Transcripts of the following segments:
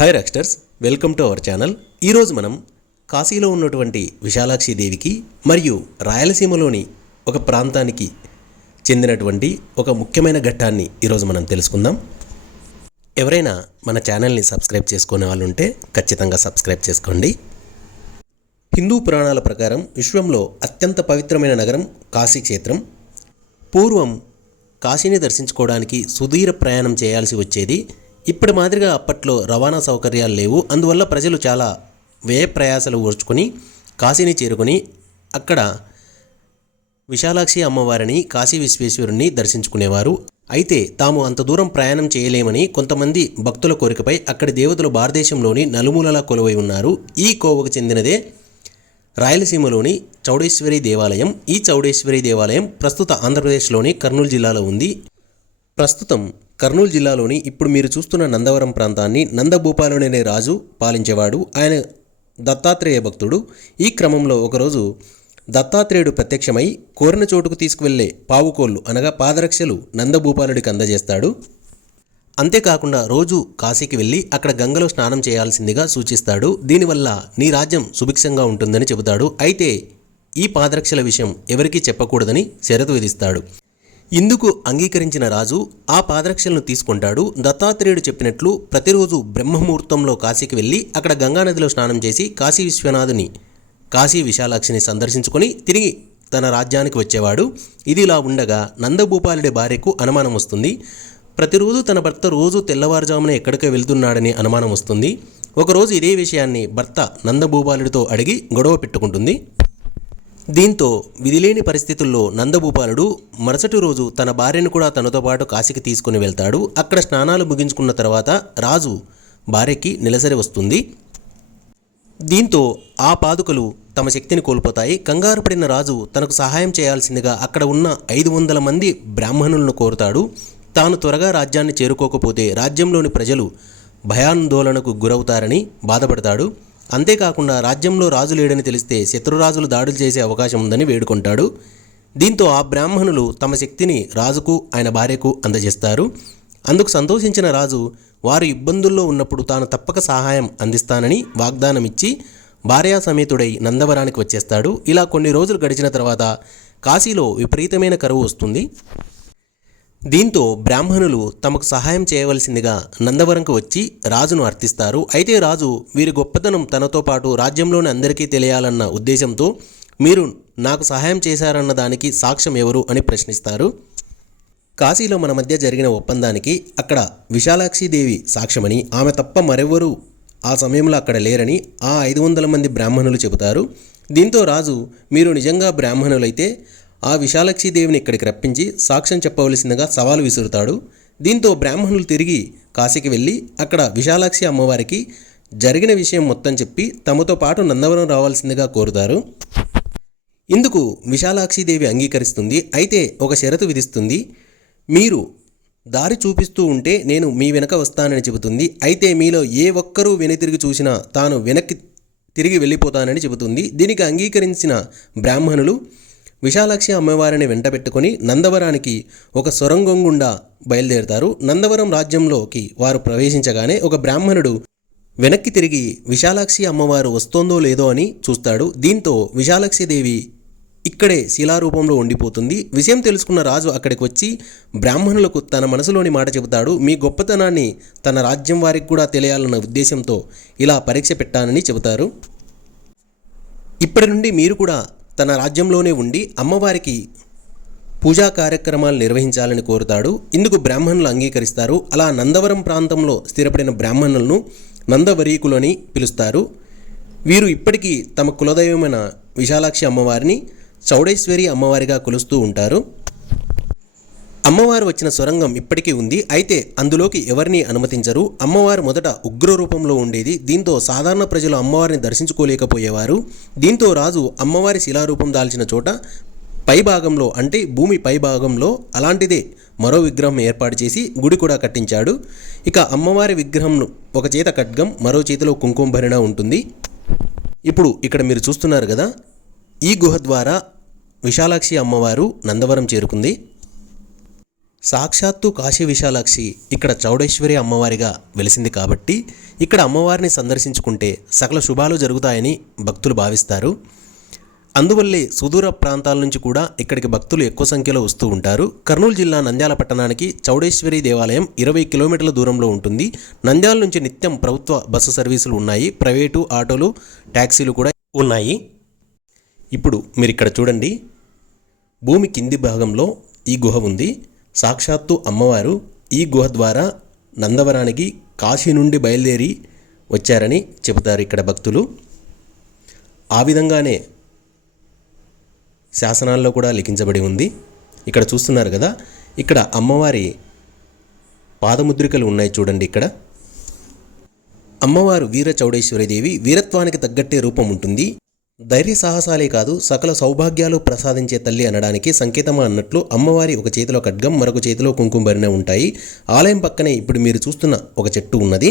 Hi rockstars, welcome to our channel. ఈరోజు మనం కాశీలో ఉన్నటువంటి విశాలాక్షి దేవికి మరియు రాయలసీమలోని ఒక ప్రాంతానికి చెందినటువంటి ఒక ముఖ్యమైన ఘట్టాన్ని ఈరోజు మనం తెలుసుకుందాం. ఎవరైనా మన ఛానల్ని సబ్స్క్రైబ్ చేసుకునే వాళ్ళు ఉంటే ఖచ్చితంగా సబ్స్క్రైబ్ చేసుకోండి. హిందూ పురాణాల ప్రకారం విశ్వంలో అత్యంత పవిత్రమైన నగరం కాశీ క్షేత్రం. పూర్వం కాశీని దర్శించుకోవడానికి సుదీర ప్రయాణం చేయాల్సి వచ్చేది. ఇప్పటి మాదిరిగా అప్పట్లో రవాణా సౌకర్యాలు లేవు. అందువల్ల ప్రజలు చాలా వ్యయ ప్రయాసలు ఓర్చుకొని కాశీని చేరుకొని అక్కడ విశాలాక్షి అమ్మవారిని, కాశీ విశ్వేశ్వరుని దర్శించుకునేవారు. అయితే తాము అంత దూరం ప్రయాణం చేయలేమని కొంతమంది భక్తుల కోరికపై అక్కడి దేవతలు భారతదేశంలోని నలుమూలలా కొలువై ఉన్నారు. ఈ కోవకు చెందినదే రాయలసీమలోని చౌడేశ్వరి దేవాలయం. ఈ చౌడేశ్వరి దేవాలయం ప్రస్తుత ఆంధ్రప్రదేశ్లోని కర్నూలు జిల్లాలో ఉంది. ప్రస్తుతం కర్నూలు జిల్లాలోని ఇప్పుడు మీరు చూస్తున్న నందవరం ప్రాంతాన్ని నందభూపాలుడు అనే రాజు పాలించేవాడు. ఆయన దత్తాత్రేయ భక్తుడు. ఈ క్రమంలో ఒకరోజు దత్తాత్రేయుడు ప్రత్యక్షమై కోరిన చోటుకు తీసుకువెళ్లే పావుకోళ్ళు అనగా పాదరక్షలు నందభూపాలుడికి అందజేస్తాడు. అంతేకాకుండా రోజు కాశీకి వెళ్ళి అక్కడ గంగలో స్నానం చేయాల్సిందిగా సూచిస్తాడు. దీనివల్ల నీ రాజ్యం సుభిక్షంగా ఉంటుందని చెబుతాడు. అయితే ఈ పాదరక్షల విషయం ఎవరికీ చెప్పకూడదని షరతు విధిస్తాడు. ఇందుకు అంగీకరించిన రాజు ఆ పాదరక్షలను తీసుకుంటాడు. దత్తాత్రేయుడు చెప్పినట్లు ప్రతిరోజు బ్రహ్మముహూర్తంలో కాశీకి వెళ్ళి అక్కడ గంగానదిలో స్నానం చేసి కాశీ విశ్వనాథుని, కాశీ విశాలాక్షిని సందర్శించుకొని తిరిగి తన రాజ్యానికి వచ్చేవాడు. ఇది ఇలా ఉండగా నందభూపాలుడి భార్యకు అనుమానం వస్తుంది. ప్రతిరోజు తన భర్త రోజు తెల్లవారుజామున ఎక్కడికో వెళ్తున్నాడని అనుమానం వస్తుంది. ఒకరోజు ఇదే విషయాన్ని భర్త నందభూపాలుడితో అడిగి గొడవ పెట్టుకుంటుంది. దీంతో విధిలేని పరిస్థితుల్లో నందభూపాలుడు మరుసటి రోజు తన భార్యను కూడా తనతో పాటు కాశీకి తీసుకుని వెళ్తాడు. అక్కడ స్నానాలు ముగించుకున్న తర్వాత రాజు భార్యకి నెలసరి వస్తుంది. దీంతో ఆ పాదుకలు తమ శక్తిని కోల్పోతాయి. కంగారు పడిన రాజు తనకు సహాయం చేయాల్సిందిగా అక్కడ ఉన్న 500 మంది బ్రాహ్మణులను కోరుతాడు. తాను త్వరగా రాజ్యాన్ని చేరుకోకపోతే రాజ్యంలోని ప్రజలు భయాందోళనకు గురవుతారని బాధపడతాడు. అంతేకాకుండా రాజ్యంలో రాజు లేడని తెలిస్తే శత్రురాజులు దాడులు చేసే అవకాశం ఉందని వేడుకుంటాడు. దీంతో ఆ బ్రాహ్మణులు తమ శక్తిని రాజుకు, ఆయన భార్యకు అందజేస్తారు. అందుకు సంతోషించిన రాజు వారు ఇబ్బందుల్లో ఉన్నప్పుడు తాను తప్పక సహాయం అందిస్తానని వాగ్దానం ఇచ్చి భార్యా సమేతుడై నందవరానికి వచ్చేస్తాడు. ఇలా కొన్ని రోజులు గడిచిన తర్వాత కాశీలో విపరీతమైన కరువు వస్తుంది. దీంతో బ్రాహ్మణులు తమకు సహాయం చేయవలసిందిగా నందవరంకు వచ్చి రాజును అర్థిస్తారు. అయితే రాజు వీరి గొప్పతనం తనతో పాటు రాజ్యంలోని అందరికీ తెలియాలన్న ఉద్దేశంతో మీరు నాకు సహాయం చేశారన్న దానికి సాక్ష్యం ఎవరు అని ప్రశ్నిస్తారు. కాశీలో మన మధ్య జరిగిన ఒప్పందానికి అక్కడ విశాలాక్షిదేవి సాక్ష్యమని, ఆమె తప్ప మరెవరూ ఆ సమయంలో అక్కడ లేరని ఆ 500 మంది బ్రాహ్మణులు చెబుతారు. దీంతో రాజు మీరు నిజంగా బ్రాహ్మణులైతే ఆ విశాలాక్షిదేవిని ఇక్కడికి రప్పించి సాక్ష్యం చెప్పవలసిందిగా సవాలు విసురుతాడు. దీంతో బ్రాహ్మణులు తిరిగి కాశీకి వెళ్ళి అక్కడ విశాలాక్షి అమ్మవారికి జరిగిన విషయం మొత్తం చెప్పి తమతో పాటు నందవరం రావాల్సిందిగా కోరుతారు. ఇందుకు విశాలాక్షిదేవి అంగీకరిస్తుంది. అయితే ఒక షరతు విధిస్తుంది. మీరు దారి చూపిస్తూ ఉంటే నేను మీ వెనక వస్తానని చెబుతుంది. అయితే మీలో ఏ ఒక్కరూ వెనుతిరిగి చూసినా తాను వెనక్కి తిరిగి వెళ్ళిపోతానని చెబుతుంది. దీనికి అంగీకరించిన బ్రాహ్మణులు విశాలాక్షి అమ్మవారిని వెంటబెట్టుకొని నందవరానికి ఒక సొరంగం గుండా బయలుదేరుతారు. నందవరం రాజ్యంలోకి వారు ప్రవేశించగానే ఒక బ్రాహ్మణుడు వెనక్కి తిరిగి విశాలాక్షి అమ్మవారు వస్తోందో లేదో అని చూస్తాడు. దీంతో విశాలాక్షిదేవి ఇక్కడే శిలారూపంలో ఉండిపోతుంది. విషయం తెలుసుకున్న రాజు అక్కడికి వచ్చి బ్రాహ్మణులకు తన మనసులోని మాట చెబుతాడు. మీ గొప్పతనాన్ని తన రాజ్యం వారికి కూడా తెలియాలన్న ఉద్దేశంతో ఇలా పరీక్ష పెట్టానని చెబుతారు. ఇప్పటి నుండి మీరు కూడా తన రాజ్యంలోనే ఉండి అమ్మవారికి పూజా కార్యక్రమాలు నిర్వహించాలని కోరుతాడు. ఇందుకు బ్రాహ్మణులు అంగీకరిస్తారు. అలా నందవరం ప్రాంతంలో స్థిరపడిన బ్రాహ్మణులను నందవరీకులని పిలుస్తారు. వీరు ఇప్పటికీ తమ కులదైవమైన విశాలాక్షి అమ్మవారిని చౌడేశ్వరి అమ్మవారిగా కొలుస్తూ ఉంటారు. అమ్మవారు వచ్చిన సొరంగం ఇప్పటికీ ఉంది. అయితే అందులోకి ఎవరిని అనుమతించరు. అమ్మవారు మొదట ఉగ్ర రూపంలో ఉండేది. దీంతో సాధారణ ప్రజలు అమ్మవారిని దర్శించుకోలేకపోయేవారు. దీంతో రాజు అమ్మవారి శిలారూపం దాల్చిన చోట పైభాగంలో, అంటే భూమి పైభాగంలో అలాంటిదే మరో విగ్రహం ఏర్పాటు చేసి గుడి కూడా కట్టించాడు. ఇక అమ్మవారి విగ్రహంను ఒక చేత ఖడ్గం, మరో చేతిలో కుంకుమ భరణ ఉంటుంది. ఇప్పుడు ఇక్కడ మీరు చూస్తున్నారు కదా, ఈ గుహ ద్వారా విశాలాక్షి అమ్మవారు నందవరం చేరుకుంది. సాక్షాత్తు కాశీ విశాలాక్షి ఇక్కడ చౌడేశ్వరి అమ్మవారిగా వెలిసింది కాబట్టి ఇక్కడ అమ్మవారిని సందర్శించుకుంటే సకల శుభాలు జరుగుతాయని భక్తులు భావిస్తారు. అందువల్లే సుదూర ప్రాంతాల నుంచి కూడా ఇక్కడికి భక్తులు ఎక్కువ సంఖ్యలో వస్తూ ఉంటారు. కర్నూలు జిల్లా నంద్యాల పట్టణానికి చౌడేశ్వరి దేవాలయం 20 కిలోమీటర్ల దూరంలో ఉంటుంది. నంద్యాల నుంచి నిత్యం ప్రభుత్వ బస్సు సర్వీసులు ఉన్నాయి, ప్రైవేటు ఆటోలు, ట్యాక్సీలు కూడా ఉన్నాయి. ఇప్పుడు మీరు ఇక్కడ చూడండి, భూమి కింది భాగంలో ఈ గుహ ఉంది. సాక్షాత్తు అమ్మవారు ఈ గుహ ద్వారా నందవరానికి కాశీ నుండి బయలుదేరి వచ్చారని చెబుతారు ఇక్కడ భక్తులు. ఆ విధంగానే శాసనాల్లో కూడా లిఖించబడి ఉంది. ఇక్కడ చూస్తున్నారు కదా, ఇక్కడ అమ్మవారి పాదముద్రికలు ఉన్నాయి చూడండి. ఇక్కడ అమ్మవారు వీర చౌడేశ్వరీదేవి, వీరత్వానికి తగ్గట్టే రూపం ఉంటుంది. ధైర్య సాహసాలే కాదు సకల సౌభాగ్యాలు ప్రసాదించే తల్లి అనడానికి సంకేతమా అన్నట్లు అమ్మవారి ఒక చేతిలో ఖడ్గం, మరొక చేతిలో కుంకుమభరణి ఉంటాయి. ఆలయం పక్కనే ఇప్పుడు మీరు చూస్తున్న ఒక చెట్టు ఉన్నది.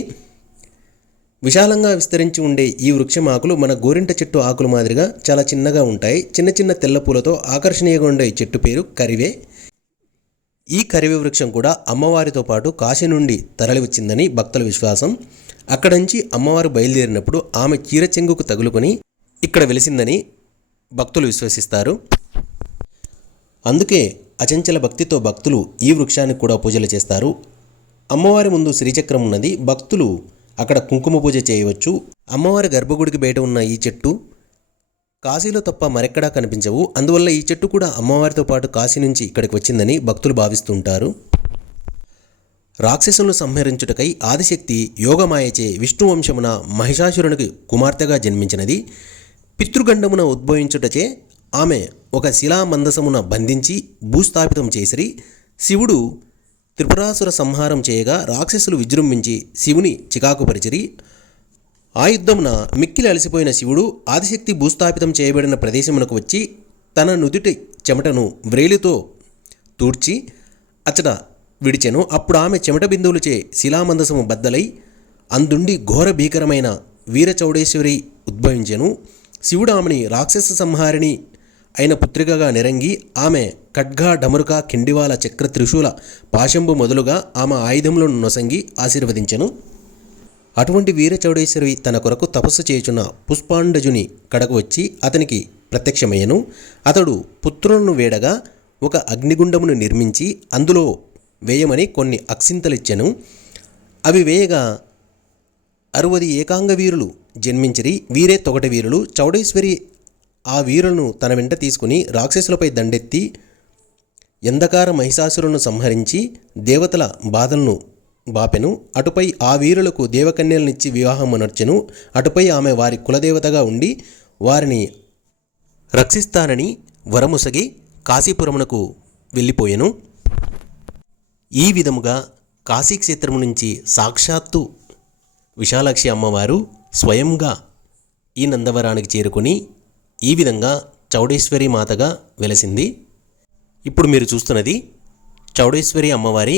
విశాలంగా విస్తరించి ఉండే ఈ వృక్షం ఆకులు మన గోరింట చెట్టు ఆకుల మాదిరిగా చాలా చిన్నగా ఉంటాయి. చిన్న చిన్న తెల్ల పూలతో ఆకర్షణీయంగా ఉండే ఈ చెట్టు పేరు కరివే. ఈ కరివే వృక్షం కూడా అమ్మవారితో పాటు కాశీ నుండి తరలి వచ్చిందని భక్తుల విశ్వాసం. అక్కడి నుంచి అమ్మవారు బయలుదేరినప్పుడు ఆమె చీర చెంగుకు తగులుకొని ఇక్కడ వెలిసిందని భక్తులు విశ్వసిస్తారు. అందుకే అచంచల భక్తితో భక్తులు ఈ వృక్షానికి కూడా పూజలు చేస్తారు. అమ్మవారి ముందు శ్రీచక్రం ఉన్నది. భక్తులు అక్కడ కుంకుమ పూజ చేయవచ్చు. అమ్మవారి గర్భగుడికి బయట ఉన్న ఈ చెట్టు కాశీలో తప్ప మరెక్కడా కనిపించవు. అందువల్ల ఈ చెట్టు కూడా అమ్మవారితో పాటు కాశీ నుంచి ఇక్కడికి వచ్చిందని భక్తులు భావిస్తుంటారు. రాక్షసులను సంహరించుటకై ఆదిశక్తి యోగమాయచే విష్ణువంశమున మహిషాసురునికి కుమార్తెగా జన్మించినది. పితృగండమున ఉద్భవించుటచే ఆమె ఒక శిలామందసమున బంధించి భూస్థాపితం చేసిరి. శివుడు త్రిపురాసుర సంహారం చేయగా రాక్షసులు విజృంభించి శివుని చికాకుపరిచిరి. ఆ యుద్ధమున మిక్కిలి అలసిపోయిన శివుడు ఆదిశక్తి భూస్థాపితం చేయబడిన ప్రదేశమునకు వచ్చి తన నుదుటి చెమటను వ్రేలితో తూడ్చి అచ్చట విడిచెను. అప్పుడు ఆమె చెమట బిందువులచే శిలామందసము బద్దలై అందుండి ఘోర భీకరమైన వీరచౌడేశ్వరి ఉద్భవించెను. శివుడు ఆమెని రాక్షస సంహారిణి అయిన పుత్రికగా నిరంగి ఆమె ఖడ్గ, డమరుక, కిండివాల, చక్ర, త్రిశూల, పాశంబు మొదలుగా ఆమె ఆయుధములను నొసంగి ఆశీర్వదించెను. అటువంటి వీరచౌడేశ్వరి తన కొరకు తపస్సు చేయుచున్న పుష్పాండజుని కడకు వచ్చి అతనికి ప్రత్యక్షమయ్యను. అతడు పుత్రులను వేడగా ఒక అగ్నిగుండమును నిర్మించి అందులో వేయమని కొన్ని అక్షింతలిచ్చెను. అవి వేయగా 60 ఏకాంగ వీరులు జన్మించిరి. వీరే తొగటి వీరులు. చౌడేశ్వరి ఆ వీరులను తన వెంట తీసుకుని రాక్షసులపై దండెత్తి ఎంధకార మహిషాసురులను సంహరించి దేవతల బాధలను బాపెను. అటుపై ఆ వీరులకు దేవకన్యలనిచ్చి వివాహమునర్చెను. అటుపై ఆమె వారి కులదేవతగా ఉండి వారిని రక్షిస్తానని వరముసగి కాశీపురమునకు వెళ్ళిపోయెను. ఈ విధముగా కాశీక్షేత్రము నుంచి సాక్షాత్తు విశాలాక్షి అమ్మవారు స్వయంగా ఈ నందవరానికి చేరుకుని ఈ విధంగా చౌడేశ్వరి మాతగా వెలసింది. ఇప్పుడు మీరు చూస్తున్నది చౌడేశ్వరి అమ్మవారి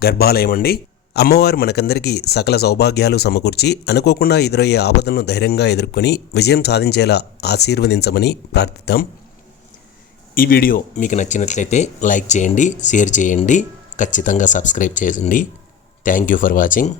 గర్భాలయం అండి. అమ్మవారు మనకందరికీ సకల సౌభాగ్యాలు సమకూర్చి అనుకోకుండా ఎదురయ్యే ఆపదలను ధైర్యంగా ఎదుర్కొని విజయం సాధించేలా ఆశీర్వదించమని ప్రార్థిద్దాం. ఈ వీడియో మీకు నచ్చినట్లయితే లైక్ చేయండి, షేర్ చేయండి, ఖచ్చితంగా సబ్స్క్రైబ్ చేయండి. Thank you for watching.